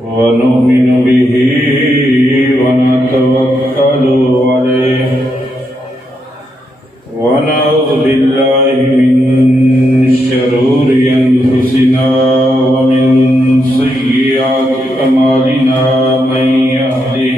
ونؤمن به ونتوكل عليه ونعوذ بالله من شرور أنفسنا ومن سيئات أعمالنا من يهده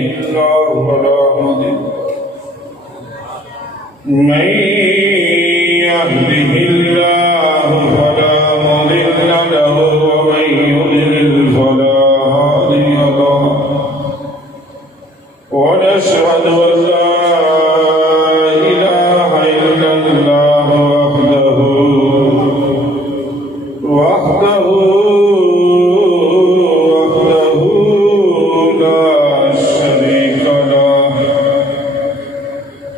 الله فلا مضل له ومن يضلل فلا هادي له ونشهد أن لا إله إلا الله وحده لا شريك له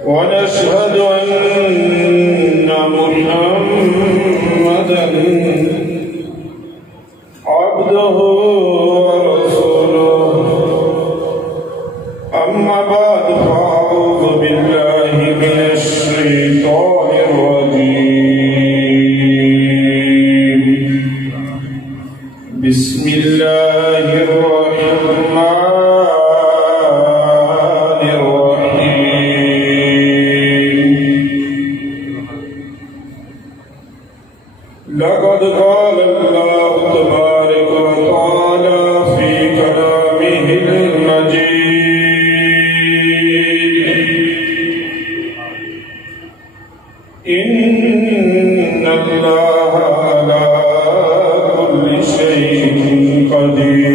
ونشهد أن محمدا عبده ورسوله أما بعد فأعوذ بالله من الشيطان الرجيم بسم الله الرحمن الرحيم لقد قال الله تبارك وتعالى في كلامه المجيد إن الله على كل شيء قدير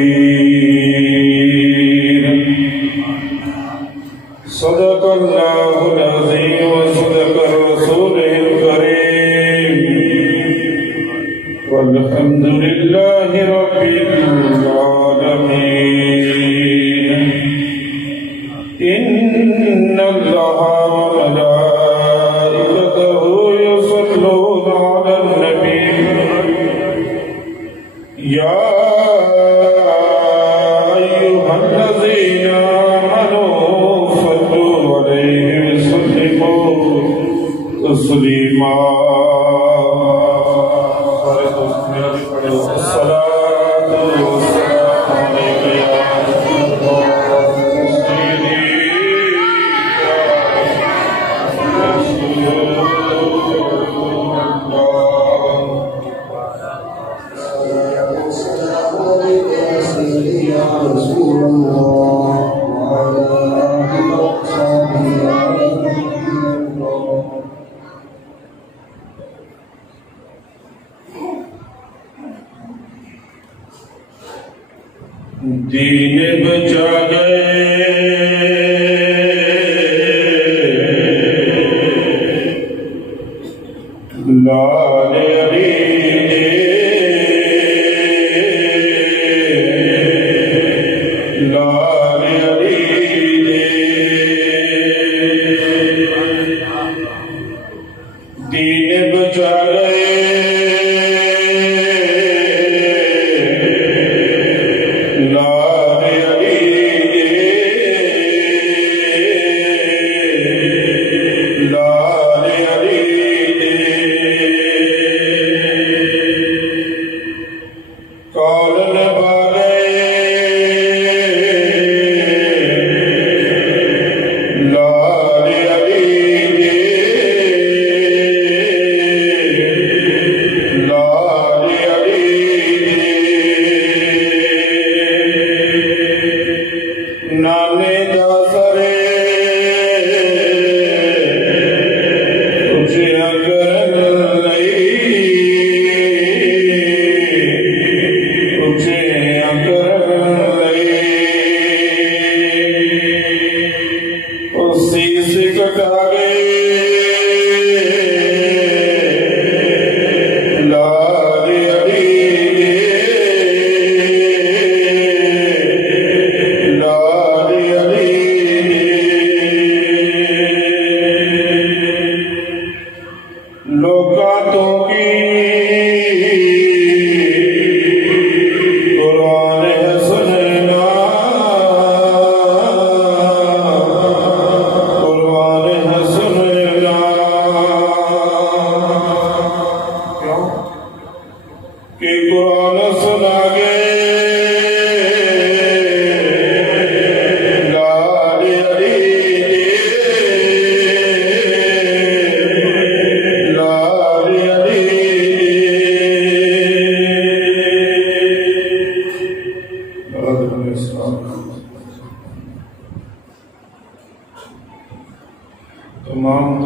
صدق الله العظيم وصدق رسوله الكريم والحمد لله رب العالمين إن الله وملائكته يصلون على النبي يا أيها الذين آمنوا صلوا عليه وسلموا تسليما الصلاة والسلام عليك يا رسول الله سيدي يا رسول دین بچا گئے لال علی لال علی دین بچا گئے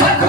60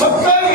70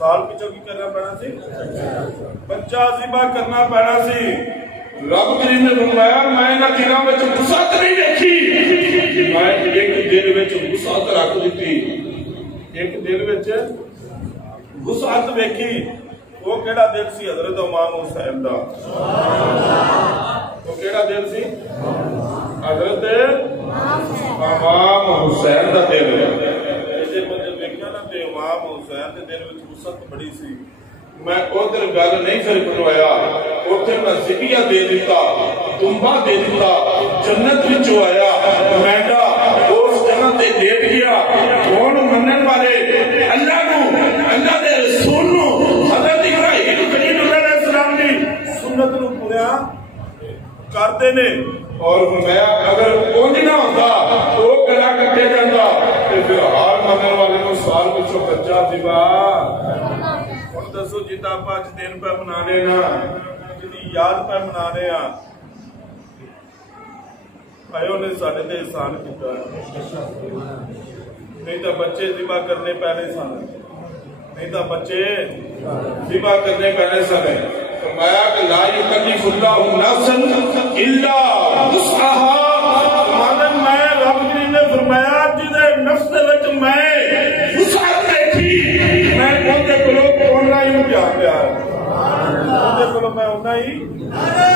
سال پچھو کی کرنا پڑا سی بچہ ذبح کرنا پڑا سی رب کریم نے فرمایا میں نہ دلوں وچ وسعت نہیں دیکھی میں ایک دل وچ وسعت رکھ دتی ایک دل وچ وسعت ویکھی وہ کیڑا دل سی حضرت امام حسین دا وہ کیڑا دل سی حضرت امام حسین دا دل جے مجھے دیکھنا نا تے امام حسین دے دل وچ وسعت بڑی سی میں ادھر گل نہیں پھر کروایا ادھر میں ذبیہ دے دیتا دمبا دے دیتا جنت وچوں آیا مینڈا اس جنت تے لیٹ گیا ہن منن والے اللہ نو اللہ دے رسول نو حضرت ابراہیم خلیل اللہ علیہ السلام دی سنت نو پورا کرتے نے اور فرمایا اگر اونج نہ ہوتا تو وہ گلا کٹے جاتا تے پھر ہار منن والے نو سال پچھوں بچہ ذبح دسو جیتا پانچ دن پہ منانے نا جی یاد پہ منانے آئیو نے سارے دے احسان کیتا نہیں تو بچے ذبح کرنے پہلے سن نہیں تو بچے ذبح کرنے پہلے سن فرمایا کہ لا یکلف اللہ نفسا الا وسعها مانن میں رب نے فرمایا جدے نفس دے وچ میں وسعت دیکھی میں اندے کولوں اوننا ہی پیار پیار اندے کولوں میں اوننا ہی نعرہ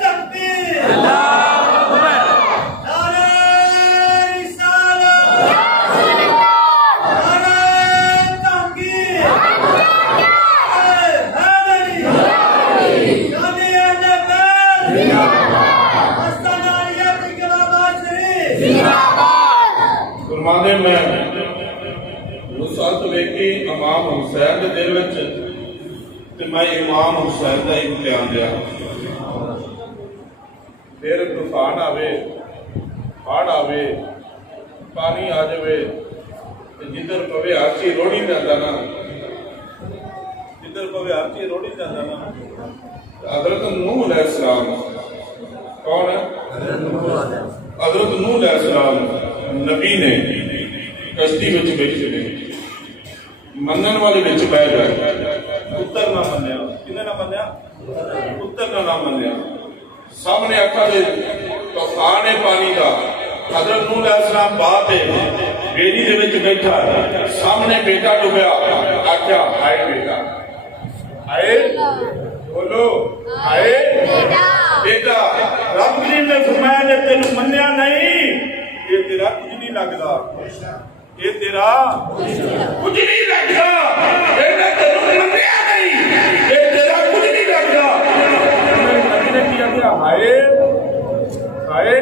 تکبیر اللہ نعرہ رسالت نعرہ تحقیق حیدری شانی نبی مستناریت کلام شریف فرمانے میں وسعت ویکھی امام حسین دے دل وچ تے میں امام حسین دا امتحان دیا پھر طوفان آوے ہڑ آوے پانی آ جاوے جدھر پوے ہر چیز روڑی جاتا نا جدھر پوے ہر چیز روڑی جاتا نا حضرت نوح علیہ السلام کون ہے حضرت نوح علیہ السلام نبی نے کشتی وچ بیٹھے نے منن والے وچ بیٹھ گئے پتر نہ منیا کنے نہ منیا پتر نہ منیا سامنے اکھا دے طوفان ہے پانی دا حضرت نوح علیہ السلام بات ہے بیڑی دے وچ بیٹھا سامنے بیٹا ڈوبیا آکھیا ہائے بیٹا ہائے بولو ہائے بیٹا رب نے فرمایا نے تینوں منیا نہیں یہ تیرا کچھ نہیں لگدا یہ تیرا کچھ نہیں لگدا یہ تینوں منیا نہیں یہ تیرا کچھ نہیں لگدا نبی نے کیا کہ ہائے ہائے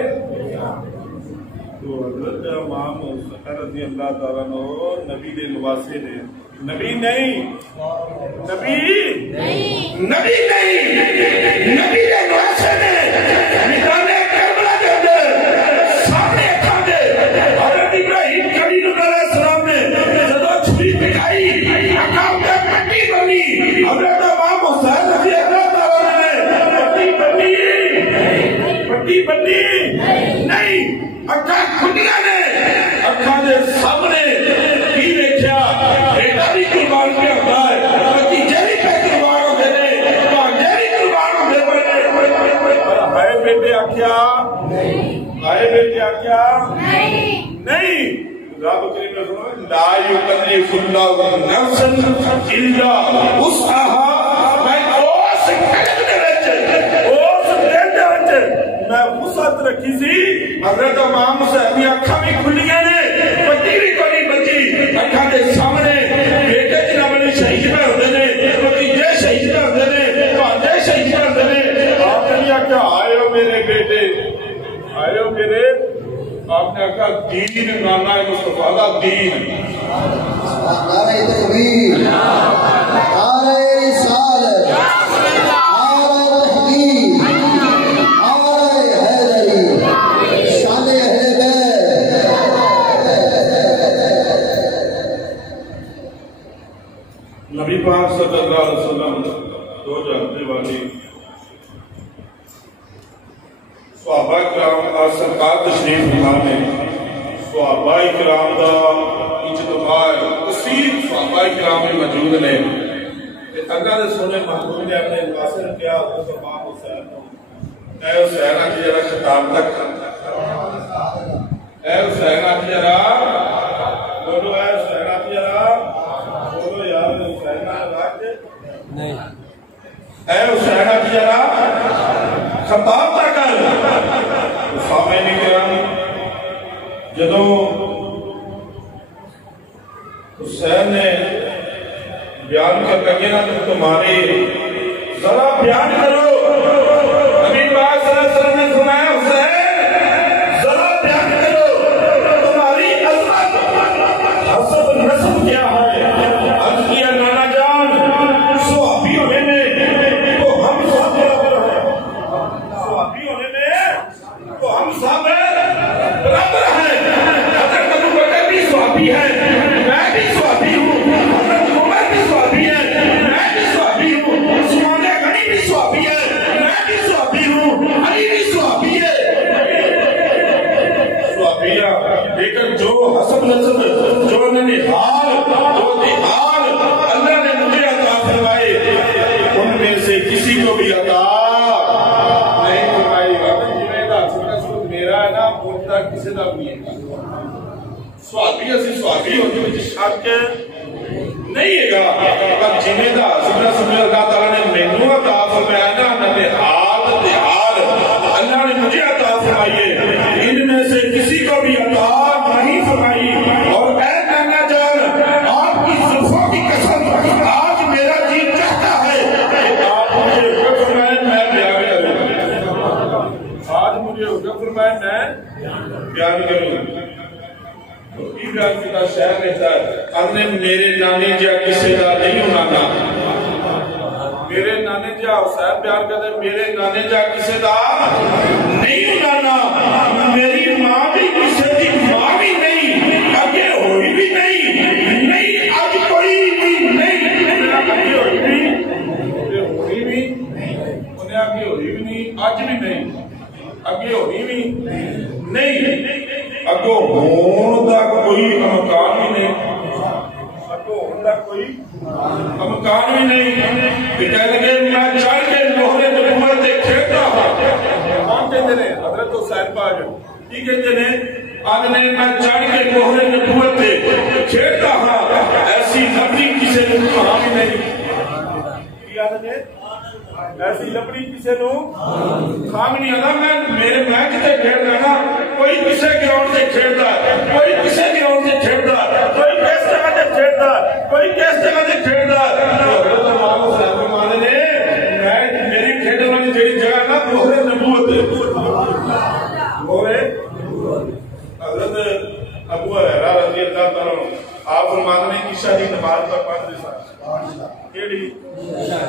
تو حضرت امام حسین رضی اللہ تعالیٰ عنہ نبی دے نواسے نے نبی نہیں نبی نہیں نبی نہیں نبی دے نواسے نے میدان کربلا دے اندر سامنے کھا دے حضرت ابراہیم خلیل اللہ علیہ السلام نے جدو چھری پکائی اکام دے پٹی بنی حضرت امام حسین رضی اللہ تعالیٰ نے پٹی بنی نہیں اکھا کھنیا نے اکھا دے سامنے کی دیکھیا بیٹا بھی قربان کیا ہوتا ہے بتیجے بھی پہ قربان ہوتے نے بھانجے بھی قربان ہوتے بڑے اور ہائے بیٹے آکھیا ہائے بیٹے آکھیا نہیں رب کریم نے فرمایا لا یکلف اللہ نفسا الا وسعها میں اس قلب دے وچ اس دل دے وچ میں وسعت رکھی سی حضرت امام حسین دی اکھاں بھی کھلیاں نے بچی بھی کوئی بچی اکھاں دے سامنے بیٹے جناب نے شہید پہ ہوندے نے بھتیجے شہید پہ ہوندے نے بھانجے شہید پہ ہوندے نے آپ نے کہا آئے ہو میرے بیٹے آئے ہو میرے آپ نے کہا دین نانا مصطفیٰ دا دین نعرہ تکبیر نعرہ رسالت نعرہ تحقیق نعرہ حیدری شان اہل بیت نبی پاک صلی اللہ علیہ وسلم دو جانتے والی صحابہ کرام سرکار تشریف فرما نے صحابہ کرام دا اجتماع کثیر صحابہ کرام موجود نے اللہ نے سونے محبوب نے اپنے نواسے نے کیا حضرت امام حسین اے حسین آج جرا خطاب تک اے حسین آج جرا بولو اے حسین آج جرا بولو یار حسین آج نہیں اے حسین آج جرا خطاب تک صحابہ کرام جدو حسین نے بیان کر لگے نا تمہاری ذرا بیان کرو نبی پاک صلی اللہ علیہ وسلم نے فرمایا حسین ذرا بیان کرو تمہاری عظمت حسب نسب کیا ہے عرض کیا نانا جان صحابی ہونے میں تو ہم سب صحابی ہونے میں تو ہم سب برابر ہیں حضرت ابو بکر بھی صحابی ہے میں بھی صحابی ہوں حضرت عمر بھی صحابی ہے میں بھی صحابی ہوں عثمان غنی بھی صحابی ہے میں بھی صحابی ہوں علی بھی صحابی ہے صحابیہ لیکن جو حسب نسب جو ننہال جو دیہال اللہ نے مجھے عطا فرمائے ان میں سے کسی کو بھی عطا نہیں فرمائی میرا ہے نا بولتا کسی کا بھی ہے سوابی اسی سوابی ہوتی ہے شک نہیں ہے گا پر جنہیں دا سبحانہ سبحانہ اللہ تعالیٰ نے مینو عطا فرمایا نا ننہال دیہال اللہ نے مجھے عطا فرمائیے ان میں سے کسی کو بھی عطا نہیں فرمائی اور اے نانا جان آپ کی زلفوں کی قسم آج میرا جی چاہتا ہے آپ مجھے حکم فرمائے میں بیان کروں آج مجھے حکم فرمائے میں بیان کروں بیان کیتا شہر رہتا ہے اپنے میرے نانے جا کسی دا نہیں ہونانا میرے نانے جا حسین بیان کرتے میرے نانے جا کسی دا نہیں ہونانا میری ماں بھی کسی دی ماں بھی نہیں آگے ہوئی بھی نہیں نہیں آج کوئی بھی نہیں آگے ہوئی بھی انہیں آگے ہوئی بھی نہیں آج بھی نہیں آگے ہوئی بھی نہیں اگو ہون دا کوئی امکان بھی نہیں اگو ہون دا کوئی امکان بھی نہیں کہہ لگے میں چڑھ کے مہر نبوت سے کھیلتا ہوں کون کہتے ہیں حضرت حسین پاک کی کہتے ہیں آج نے میں چڑھ کے مہر نبوت سے کھیلتا ہوں ایسی لبڑی کسی نے کہا بھی نہیں کیا نے ایسی لبڑی کسی نو خام نہیں آنا میں میرے میچ سے کھیل رہا نا کوئی کسے گراؤنڈ سے کھیلتا کوئی کسے گراؤنڈ سے کھیلتا کوئی کس جگہ سے کھیلتا کوئی کس جگہ سے کھیلتا حضرت امام حسین فرمانے نے میری کھیلنے والی جڑی جگہ نا مہر نبوت مہر حضرت ابو ہریرہ رضی اللہ تعالیٰ آپ فرمانے نے عشاء کی نماز پر پڑھتے سن کیڑی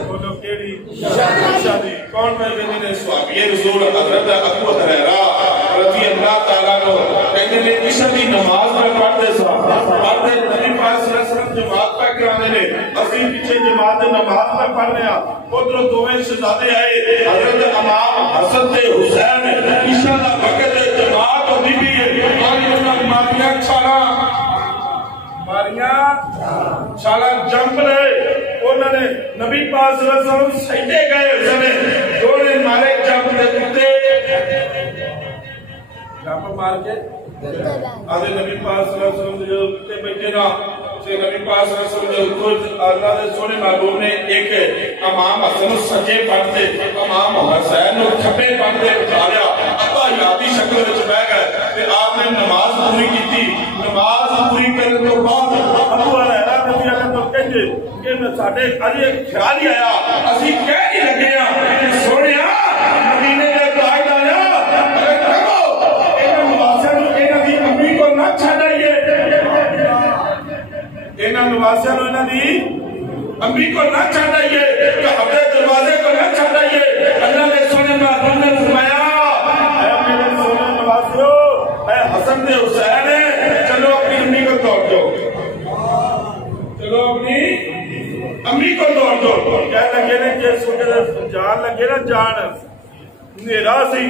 بولو کیڑی عشاء دی کون میں کہنے نے صحابی رسول حضرت ابو ہریرہ رضی اللہ تعالیٰ عنہ کہنے نے عشاء کی نماز پر پڑھتے سن پڑھتے نبی پاک صلی اللہ علیہ وسلم جماعت پہ کرانے نے اسی پیچھے جماعت نماز پر پڑھنے ادھر دوویں شہزادے آئے حضرت امام حسن تے حسین عشاء دا وقت جماعت ہوندی بھی ہے ماریاں چھالا جمپ رہے انہوں نے نبی پاک صلی اللہ علیہ وسلم سجدے گئے زمین دوڑے مارے جمپ دے کتے جمپ مار کے آدھے نبی پاک صلی اللہ علیہ وسلم جو کتے بیٹھے نا سے نبی پاک صلی اللہ علیہ وسلم جو خود اللہ دے سونے محبوب نے ایک امام حسن سجے پڑھتے امام حسین کھپے پڑھتے بٹھا لیا ابا یادی شکل وچ بیٹھ گئے تے آپ نے نماز پوری کی نماز پوری کرنے تو بعد ابو ہریرہ رضی اللہ تو کہتے کہ ساڈے اج خیال ہی آیا اسی کہہ نہیں لگے ہاں سونیا مدینے دے تاجدار اگر کہو انہاں نواسیاں نوں انہاں دی امی کو نہ چھڈائیے انہاں نواسیاں نوں انہاں دی امی کو نہ چھڈائیے کعبے دروازے کو نہ چھڈائیے اللہ نے سونے محبوب نے فرمایا اے میرے سونے نواسیوں اے حسن تے حسین چلو اپنی امی کو توڑ دو چلو اپنی امی کو توڑ دو کہہ لگے نے کہ جان لگے نا جان نیرا سی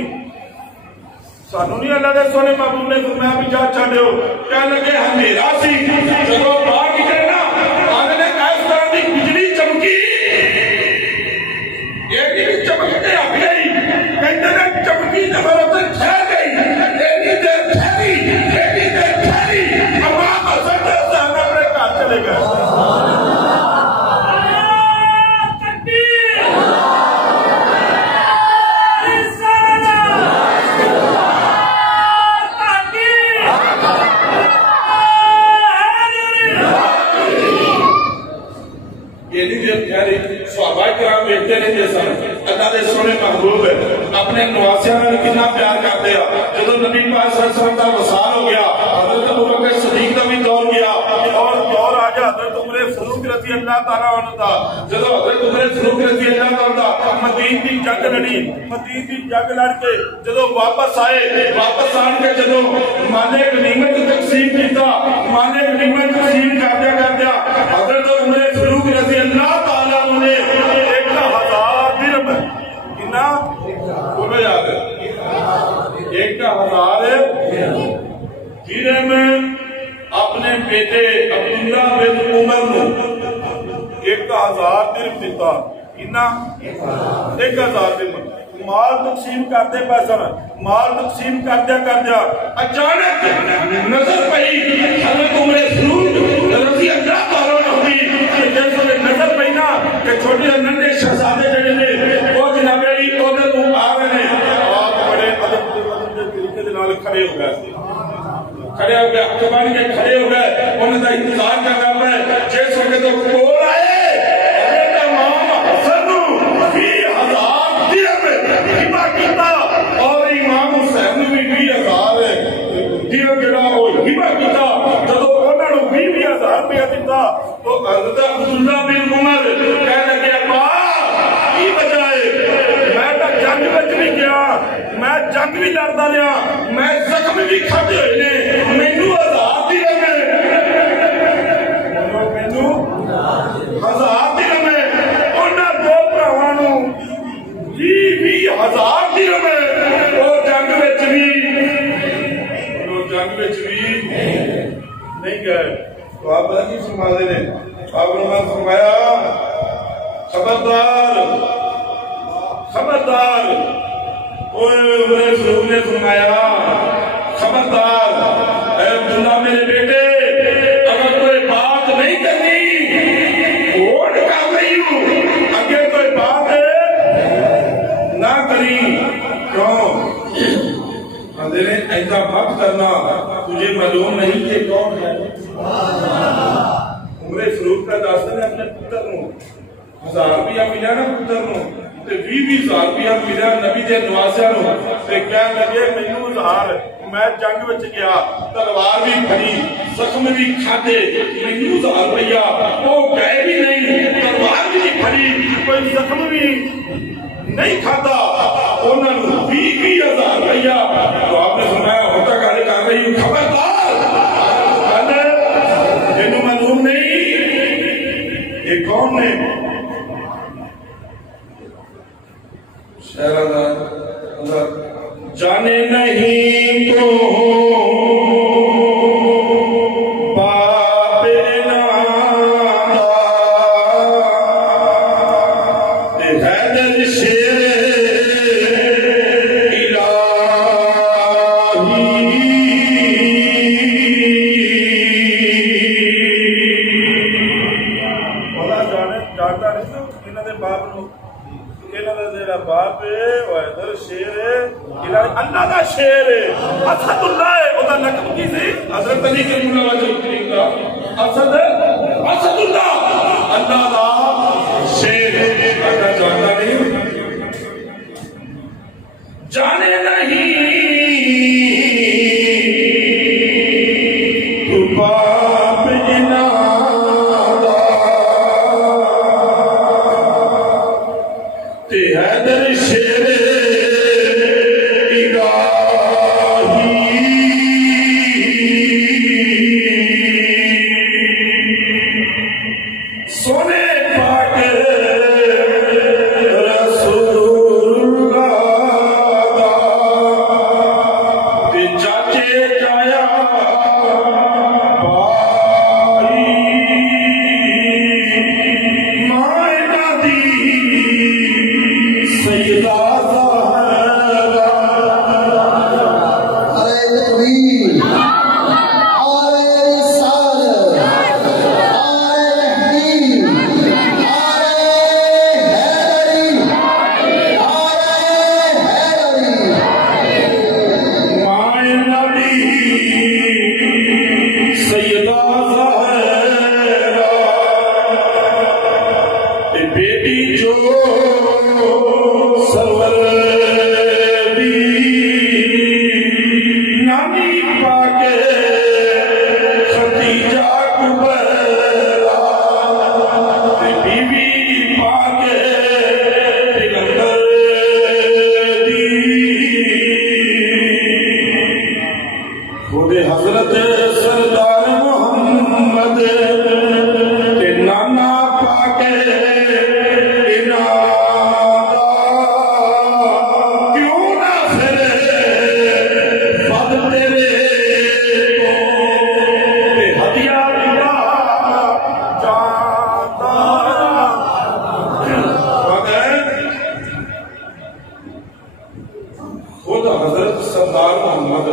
سانو نہیں اللہ دے سونے محبوب نے فرمایا بھی جا چھڈو کہہ لگے ہنیرا سی چلو باہر نکلنا بیٹی چمکتے آ گئی کہتے ہیں چمکی نظر اتنے ٹھہر گئی ایڈی دیر ٹھہری ایڈی دیر ٹھہری امام حسن حسین اپنے گھر چلے گئے اللہ دے سونے محبوب ہے اپنے نواسیاں نے کتنا پیار کرتے ہیں جدو نبی پاک صلی اللہ علیہ وسلم کا وصال ہو گیا حضرت ابوبکر صدیق کا بھی دور گیا اور دور آ گیا حضرت عمر فاروق رضی اللہ تعالیٰ عنہ کا جدو حضرت عمر فاروق رضی اللہ تعالیٰ عنہ مدین کی جنگ لڑی مدین کی جنگ لڑ کے جدو واپس آئے واپس آن کے جدو مالے غنیمت تقسیم کیتا مالے غنیمت تقسیم کردیا حضرت عمر فاروق رضی اللہ تعالیٰ عنہ نے 1000 درہم کتنا بولو یاد ہے 1000 درہم اپنے بیٹے عبداللہ بن عمر نو 1000 درہم دیتا کتنا 1000 درہم مال تقسیم کرتے پیسہ مال تقسیم کردیا اچانک نظر پئی حضرت عمر فاروق رضی اللہ تعالیٰ عنہ کی جیسے نظر پئی نا کہ چھوٹے ننھے شہزادے جڑے نے وہ جناب علی اودے تو آ رہے ہیں آپ بڑے ادب کے طریقے دے نال کھڑے ہو گئے اکبر کے کھڑے ہو گئے انہوں نے انتظار کر رہا ہے جس وقت تو کول آئے حضرت امام حسن 20,000 درہم ہبہ کیتا اور امام حسین بھی 20,000 درہم جڑا وہ ہبہ کیتا جب انہوں نے 20,000 روپیہ دیتا تو حضرت عبداللہ بن عمر کہہ لگے ابا کی وجہ ہے میں تو جنگ وچ بھی گیا میں جنگ بھی لڑتا لیا میں زخم بھی کھاتے ہوئے نے مینوں 1000 درہم مینوں 1000 درہم انہاں دو بھراواں نوں 20,000 درہم اور جنگ وچ بھی نہیں گئے تو آپ پتہ نہیں فرما دے نے آپ نے فرمایا خبردار عمر فاروق نے فرمایا خبردار اے عبداللہ میرے بیٹے اگر کوئی بات نہیں کرنی ووٹ کر رہی ہوں اگر کوئی بات نہ کری کیوں اندرے ایسا بات کرنا تجھے معلوم نہیں کہ کون ہے عمر فاروق کا داستان ہے اپنے پتر نو 1000 روپیہ ملا نا پتر نو تے 20,000 روپیہ ملا نبی دے نواسیاں نو تے کہن لگے مینوں 1000 میں جنگ وچ گیا تلوار بھی پھڑی زخم بھی کھاتے مینوں 1000 روپیہ وہ گئے بھی نہیں تلوار بھی پھڑی کوئی زخم بھی نہیں کھاتا انہوں نے 20,000 روپیہ تو آپ نے سنایا ہوتا گالی کر رہی ہوں خبردار جنہوں معلوم نہیں یہ کون نے جانے نہیں تو باپ نادا حیدر شیر باپ حیدر شیر اللہ دا شیر اسد اللہ ہے وہ دا لقب کی سی حضرت علی کے مولا وجہ کا اسد اللہ اللہ دا شیر اگر جانتا نہیں جانے نہیں تو باپ انادا تے حیدر شیر سیدہ زہرا نعرہ تکبیر نعرہ رسالت نعرہ تحقیق نعرہ حیدری نعرہ حیدری مائے نبی سیدہ زہرا بیٹی جو سرور دی نانی پاک خدیجہ کبرا بیوی پاک پیغمبر دی خود حضرت سردار محمد کے نانا پاک خود حضرت سردار محمد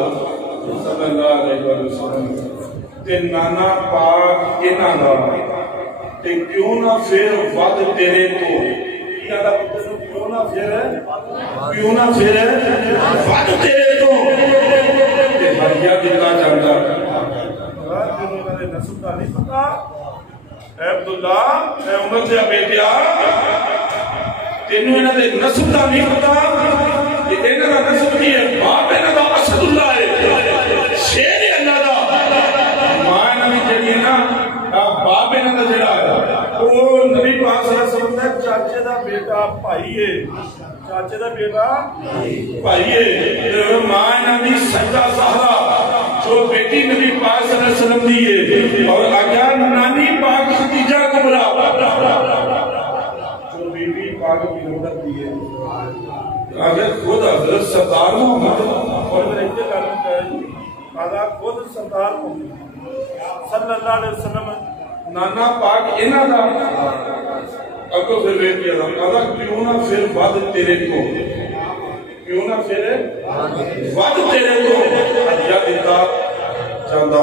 صلی اللہ علیہ وسلم تے نانا پاک انہاں دا تے کیوں نہ پھر ود تیرے تو انہاں دا پتر کیوں نہ پھر ود تیرے تو تے ہریا دلا جاندا انہاں دے نسب دا نہیں پتا اے عبداللہ اے عمر دے بیٹیا تینوں انہاں دے نسب دا نہیں پتا کہ انہاں دا نسب کی ہے باپ انہاں دا اسد اللہ ہے شیر اللہ دا ماں نبی جڑی ہے نا باپ انہاں دا جڑا ہے وہ نبی پاک صلی اللہ علیہ وسلم دا چاچے دا بیٹا بھائی ہے چاچے دا بیٹا بھائی ہے ماں نبی سیدہ زہرا جو بیٹی نبی پاک صلی اللہ علیہ وسلم دی ہے اور آگیا نانی پاک خدیجہ کبرا جو بیٹی پاک پیغمبر دی ہے اگر خود حضرت سردار محمد اور میں رہتے کرنا چاہیے اگر خود سردار محمد صلی اللہ علیہ وسلم نانا پاک انہاں دا اگو پھر ویٹ کیا تھا اگر کیوں نہ پھر ود تیرے کو کیوں نہ پھر ود تیرے کو ہدیہ دیتا جاندہ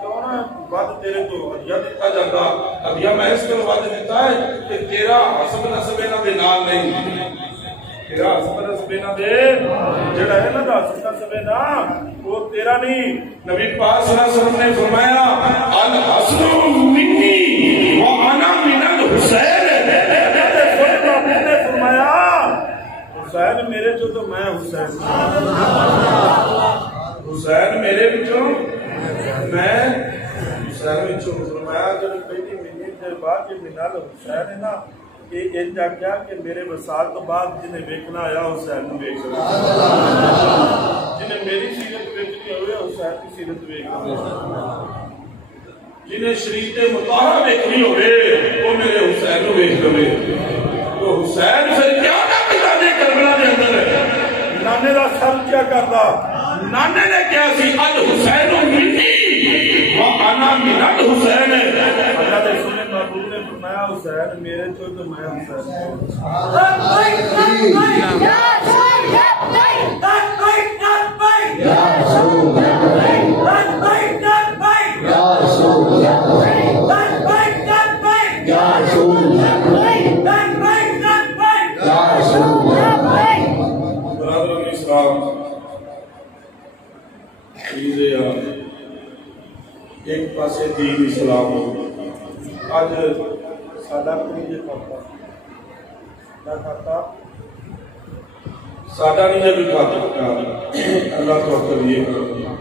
کیوں نہ ود تیرے کو ہدیہ دیتا جاندہ ہدیہ میں اس پر ود دیتا ہے کہ تیرا حسب نسب انہاں دے نال نہیں تیرا حسب نسب انہاں دے جڑا ہے نا حسب نسب نا وہ تیرا نہیں نبی پاک صلی اللہ علیہ وسلم نے فرمایا الحسن منی وانا من الحسین نے فرمایا حسین میرے جو تو میں حسین حسین میرے بچوں میں حسین بچوں فرمایا جب پہلی مہینے کے بعد یہ منال حسین ہے نا کہ ان جا کیا کہ میرے وصال تو بعد جنہیں بیکنا آیا حسین نے بیک سکتا جنہیں میری سیرت بیکنی ہوئے حسین کی سیرت بیکنی جنہیں شریعت مطہرہ بیکنی ہوئے وہ میرے حسین نے بیک ہوئے تو حسین پھر کیا نہ پتا دے کربلا دے اندر ہے نانے دا سر کیا کرتا نانے نے کیا سی الحسین منی وانا من الحسین اللہ دے سنے محبوب نے فرمایا حسین میرے تو میں حسین برادران اسلام ایک پاسے دین اسلام ہو آج سادہ نہیں جے کھاتا نہ کھاتا سادہ نہیں جے کھاتا اللہ تو اکتر یہ کرتا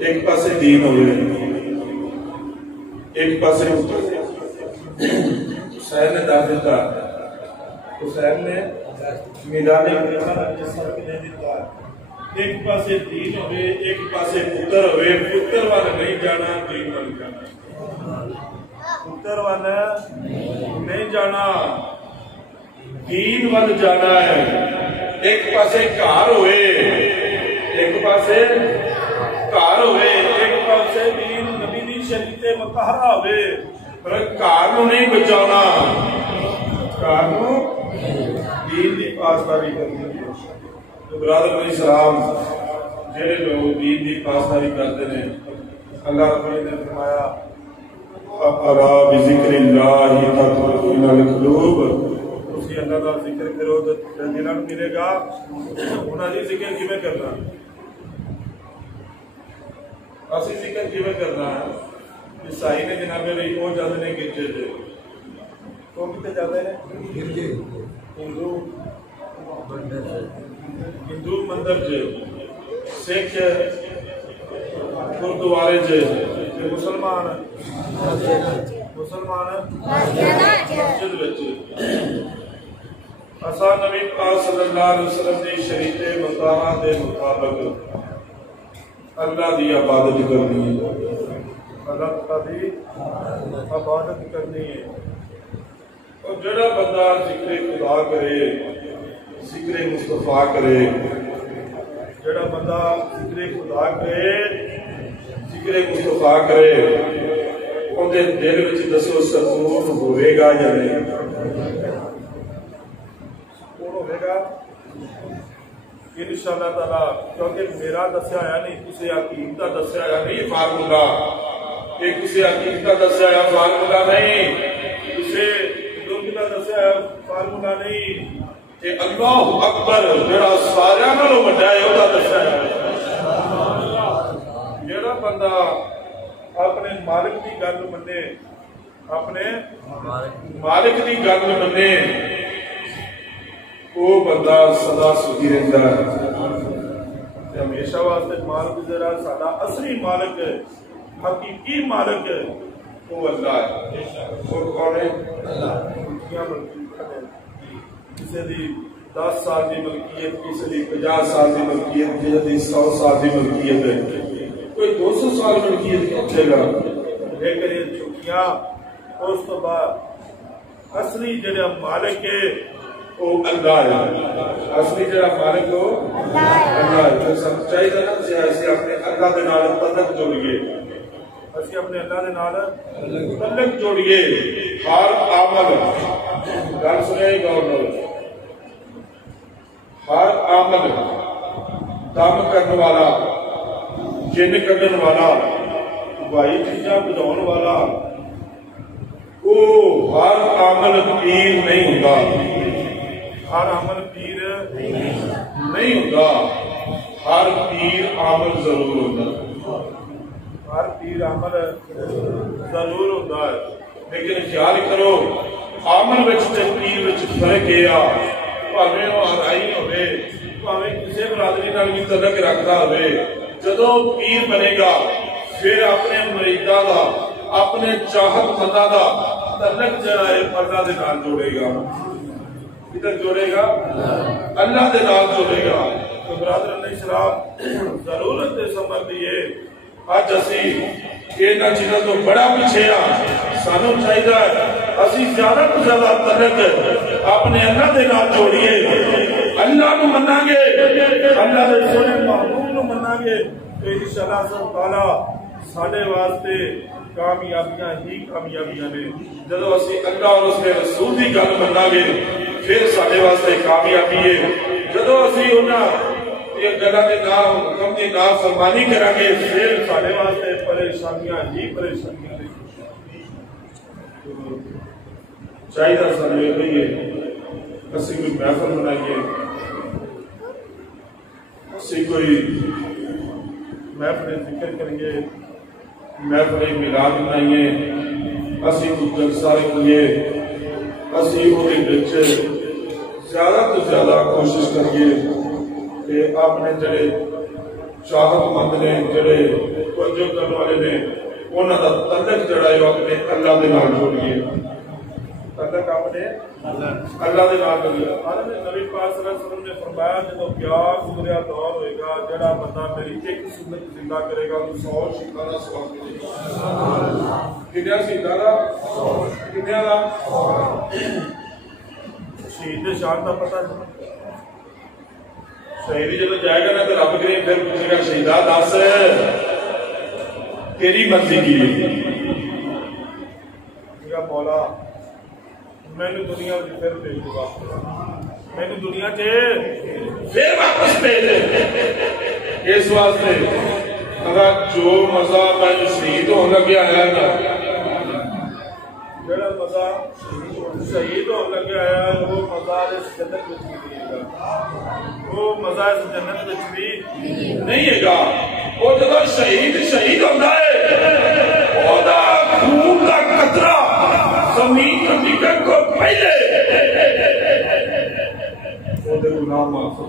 ایک پاسے دین ہوئے ایک پاسے حسین نے دا دیتا حسین نے میدان جسر کے دے دیتا ایک پاسے دین ہوئے ایک پاسے پتر ہوئے پتر والا نہیں جانا دین والا جانا پتر والا نہیں جانا دین والا جانا ہے ایک پاسے کار ہوئے ایک پاسے کار ہوئے ایک پاسے دین نبی دی شریعت مطہرہ ہوئے پر کار نو نہیں بچانا کار نو پاسداری کرنی ہے. برادر علیہ السلام جہے لوگ دین کی پاسداری کرتے ہیں اللہ رب العزت نے فرمایا الا بذکر اللہ تطمئن القلوب. اسی اللہ کا ذکر کرو تو دلوں کو ملے گا. انہاں دی ذکر کیویں کرنا؟ اسی ذکر کیویں کرنا ہے؟ عیسائی نے جناب علی وہ جاتے ہیں گرجے سے. وہ کتنے جاتے ہیں؟ گرجے. ہندو مندر سے، سکھ گردوارے سے، مسلمان مسجد وچ. اساں نبی پاک صلی اللہ علیہ وسلم دی شریعت مطالعہ دے مطابق اللہ دی عبادت کرنی ہے. اللہ تعالی دی عبادت کرنی ہے. اور جڑا بندہ ذکر خدا کرے، ذکر مصطفیٰ کرے، جڑا بندہ ذکر خدا کرے، ذکر مصطفیٰ کرے، اندر دل وچ دسو سکون ہوئے گا یا نہیں؟ سکون ہوئے گا انشاءاللہ تعالی. کیونکہ میرا دسیا آیا نہیں، کسی حکیم کا دسیا آیا نہیں فارمولا. یہ کسی حکیم کا دسیا آیا فارمولا نہیں، کسی لوگ کا دسیا آیا فارمولا نہیں. کہ اللہ اکبر جڑا سارے نالوں وڈا ہے وہ دسیا آیا. جڑا بندہ اپنے مالک کی گل منے، اپنے مالک کی گل منے، وہ بندہ سدا سکھی رہتا ہے. ہمیشہ واسطے مالک جڑا ساڈا اصلی مالک ہے، حقیقی مالک ہے، وہ اللہ ہے. وہ کون ہے؟ اللہ. کسی دی 10 سال کی ملکیت، کسی دی 50 سال کی ملکیت، کسی دی 100 سال کی ملکیت ہے. کوئی 200 سال ملکیت اٹھے گا. لیکن یہ چھٹیاں اس تو بعد اصلی جڑا مالک ہے وہ اللہ ہے. اصلی جڑا مالک ہو اللہ ہے. تو سب چاہیے نا اسی اپنے اللہ کے نال تعلق جوڑیے. اسی اپنے اللہ کے نال تعلق جوڑیے. ہر عمل گل سنے غور کرو. ہر عمل دم کرنے والا، جن کڈن والا، بھائی چیزاں بدھاؤن والا، وہ ہر عمل پیر نہیں ہوتا. ہر عمل پیر نہیں ہوتا. ہر پیر عمل ضرور ہوتا. ہر پیر عمل ضرور ہوتا ہے. لیکن خیال کرو عمل وچ تے پیر وچ فرق ہے. بھاویں وہ ہرائی ہوئے، بھاویں کسی برادری نال بھی تعلق رکھتا ہوئے، جدوں پیر بنے گا پھر اپنے مریداں دا، اپنے چاہت منداں دا تعلق جڑا ہے اللہ دے نال جوڑے گا. کدھر جوڑے گا؟ اللہ دے نال جوڑے گا. تو برادر علیہ السلام ضرورت ہے سمجھ لیے اج اسی انہاں چیزاں تو بڑا پیچھے آ. سانوں چاہیے اسی زیادہ تو زیادہ تعلق اپنے اللہ دے نال جوڑیے. اللہ نو مناں گے، اللہ دے سونے محبوب نو مناں گے تو انشاءاللہ تعالی ساڈے واسطے کامیابیاں ہی کامیابیاں نے. جدوں اسی اللہ اور اس کے رسول دی گل مناں گے پھر ساڈے واسطے کامیابی ہے. جدوں اسی انہاں یہ گلاں دے نام حکم دی نافرمانی کریں گے پھر ساڈے واسطے پریشانیاں ہی پریشانیاں نے. چاہیے سانوں یہ ہے اسی کوئی محفل بنائیے، اسی کوئی محفل ذکر کریے، محفل میلاد بنائیے، اسی کوئی جلسہ رکھیے، اسی وہی وچ زیادہ تو زیادہ کوشش کریے کہ اپنے جڑے چاہت مند نے، جڑے توجہ کرنے والے نے، انہاں دا تعلق جڑا ہے اپنے اللہ دے نال جوڑیے. تعلق اپنے اللہ دے نال جوڑیے. نبی پاک صلی اللہ علیہ وسلم نے فرمایا جدوں قیامت گزریا دور ہوئے گا جڑا بندہ میری ایک سنت زندہ کرے گا تو 100 شہیداں دا ثواب ملے گا. کتنے شہیداں دا؟ کتنے دا؟ شہید دے شان دا پتہ نہیں. شہید جدوں جائے گا نا تو رب کریم پھر پوچھے گا شہیداں دس تیری مرضی کی ہے. مولا میں نے دنیا کی پھر بھیج دو، میں دنیا چ پھر واپس بھیج اس واسطے اگر جو مزہ میں شہید ہونے لگیا ہے نا جڑا مزہ شہید ہونے لگیا ہے وہ مزہ اس جنت میں نہیں ہے وہ مزہ اس جنت میں نہیں ہے گا وہ جب شہید ہوتا ہے وہ دا خون کا قطرہ زمین حقیقت کو پہلے وہ دے گناہ معاف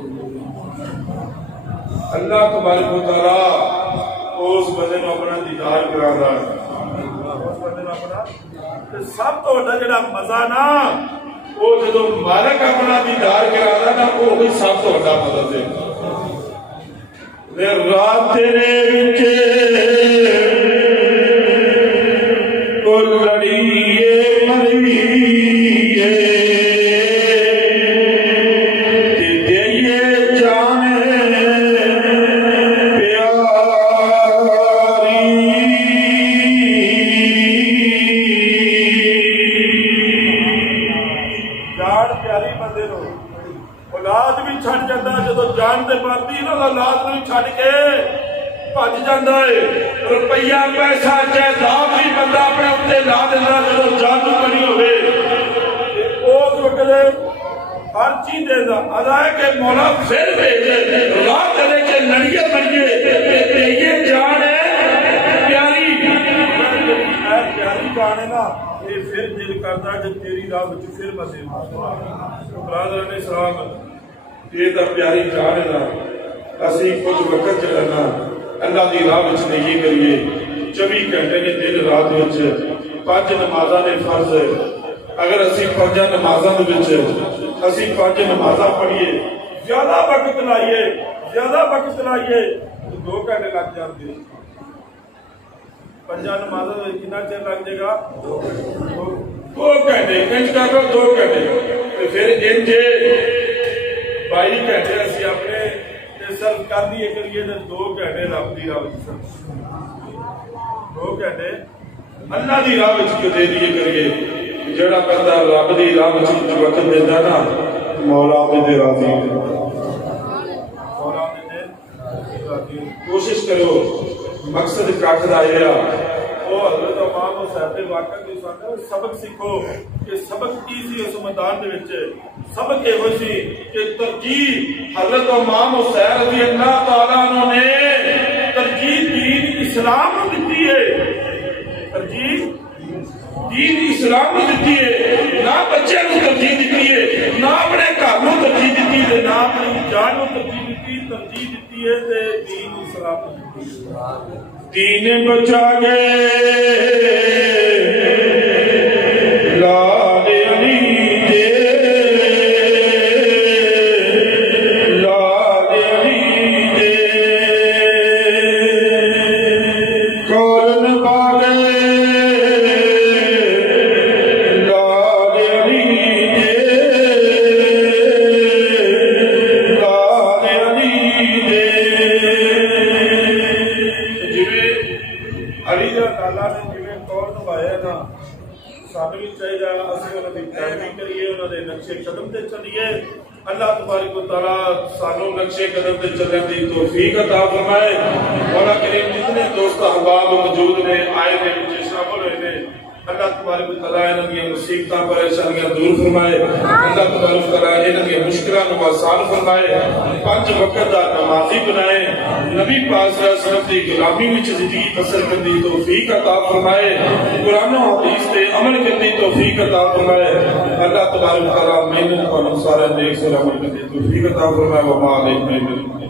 اللہ تبارک و تعالی اس بندے کو اپنا دیدار کرانا اس بندے کو اپنا سب تو بڑا جڑا مزہ نا وہ جدو مالک اپنا دیدار کرانا نا وہ سب تو بڑا مزہ ہے رات تیرے وچ کو لڑیے مریے جان دے پاتی نا اولاد نوں چھڈ کے بھج جاندا ہے روپیہ پیسہ جائیداد بھی بندہ اپنے اوتے لا دیندا جدوں جان بنی ہوے اس وقت ہر چیز دیندا ادا ہے کہ مولا پھر بھیجے راہ دے کے لڑیے بنیے یہ جان ہے پیاری جان ہے نا یہ پھر دل کردا جب تیری راہ وچ پھر مزے برادران اسلام یہ تو پیاری جان ہے نا اسی کچھ وقت جڑا نا اللہ دی راہ وچ نہیں کریے 24 گھنٹے نے دن رات وچ 5 نمازاں نے فرض ہے اگر اسی 5 نمازاں دے وچ اسی 5 نمازاں پڑھیے زیادہ وقت لائیے تو 2 گھنٹے لگ جاندے 5 نمازاں دے کتنا چیر لگ جائے گا 2 گھنٹے کنج کر لو 2 گھنٹے پھر انج 22 گھنٹے اسی اپنے صرف کر دیے کریے 2 گھنٹے رب دی راہ وچ 2 گھنٹے اللہ دی راہ وچ دے دیے کریے جڑا بندہ رب دی راہ وچ وقت دیندا نا مولا دے راضی ہے مولا دے راضی کوشش کرو مقصد کٹ دا ہے وہ حضرت امام حسین دے واقعہ کے ساتھ سبق سیکھو کہ سبق کی سی اس میدان دے وچ سبق یہ ہوئی سی کہ ترجیح حضرت امام حسین رضی اللہ تعالیٰ عنہ نے ترجیح دین اسلام کو دیتی ہے ترجیح دین اسلام کو دیتی ہے نہ بچے کو ترجیح دیتی ہے نہ اپنے گھر کو ترجیح دیتی ہے نہ اپنی جان کو ترجیح دیتی ہے دین اسلام کو دیتی ہے دین بچا گئے لال علی اللہ تبارک و تعالیٰ سانوں نقشے قدم تے چلنے دی توفیق عطا فرمائے مولا کریم جتنے دوست احباب موجود نے آئے نے مجھے شامل ہوئے نے اللہ تبارک و تعالیٰ انہاں دی مصیبتاں پریشانیاں دور فرمائے اللہ تبارک و تعالیٰ انہاں دی مشکلاں نوں آسان فرمائے 5 وقت دا نمازی بنائے نبی پاک صلی اللہ علیہ وسلم دی غلامی وچ زندگی بسر کرنے دی توفیق عطا فرمائے قرآن و حدیث تے عمل کرنے دی توفیق عطا فرمائے اللہ تبارک و تعالیٰ میں نے سارے نیک سے عمل کرنے دی توفیق عطا فرمائے وما علیکم